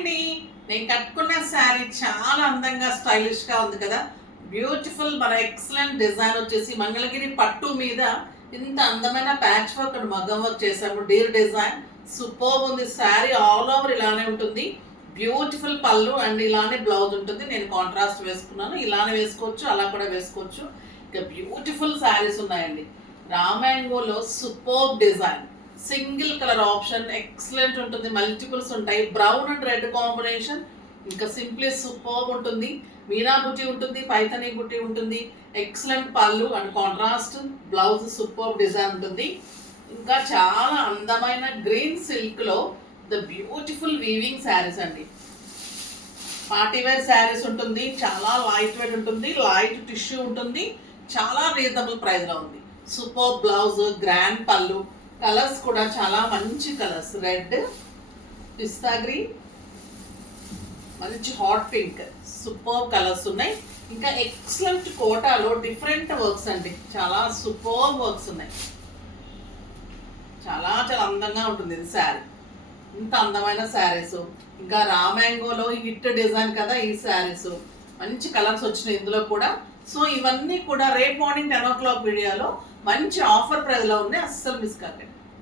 అండి, నేను కట్టుకున్న శారీ చాలా అందంగా స్టైలిష్ గా ఉంది కదా. బ్యూటిఫుల్ మన ఎక్సలెంట్ డిజైన్ వచ్చేసి మంగళగిరి పట్టు మీద ఇంత అందమైన ప్యాచ్ వర్క్ అండ్ మగ్గం వర్క్ చేసాము. డీర్ డిజైన్ సూపర్ ఉంది. శారీ ఆల్ ఓవర్ ఇలానే ఉంటుంది. బ్యూటిఫుల్ పళ్ళు అండ్ ఇలానే బ్లౌజ్ ఉంటుంది. నేను కాంట్రాస్ట్ వేసుకున్నాను. ఇలానే వేసుకోవచ్చు, అలా కూడా వేసుకోవచ్చు. ఇక బ్యూటిఫుల్ శారీస్ ఉన్నాయండి. రామాంగోలో super design, single colour option excellent ఉంటుంది. మల్టిపుల్స్ ఉంటాయి. బ్రౌన్ అండ్ రెడ్ కాంబినేషన్ ఇంకా సింప్లీ సూపర్ ఉంటుంది. మీనా బుట్టి ఉంటుంది, పైథనీ బుట్టి ఉంటుంది. ఎక్సలెంట్ పళ్ళు and contrast blouse super design ఉంటుంది. ఇంకా చాలా అందమైన గ్రీన్ సిల్క్ లో ద బ్యూటిఫుల్ వీవింగ్ శారీస్ అండి. పార్టీ వేర్ శారీస్ ఉంటుంది. చాలా లైట్ వెయిట్ ఉంటుంది. లైట్ టిష్యూ ఉంటుంది. చాలా రీజనబుల్ ప్రైస్ లో ఉంది. సూపర్ బ్లౌజ్, గ్రాండ్ పళ్ళు, కలర్స్ కూడా చాలా మంచి కలర్స్. రెడ్, పిస్తా గ్రీన్, మంచి హాట్ పింక్, సూపర్ కలర్స్ ఉన్నాయి. ఇంకా ఎక్సలెంట్ కోటాలో డిఫరెంట్ వర్క్స్ అండి. చాలా సూపర్ వర్క్స్ ఉన్నాయి. చాలా చాలా అందంగా ఉంటుంది ఇది శారీ. ఇంత అందమైన శారీస్. ఇంకా రామాంగోలో హిట్ డిజైన్ కదా ఈ శారీస్. మంచి కలర్స్ వచ్చినాయి ఇందులో కూడా. సో ఇవన్నీ కూడా రేపు మార్నింగ్ 10 o'clock వీడియోలో మంచి ఆఫర్ ప్రైస్లో ఉన్నాయి. అస్సలు మిస్ కాకండి.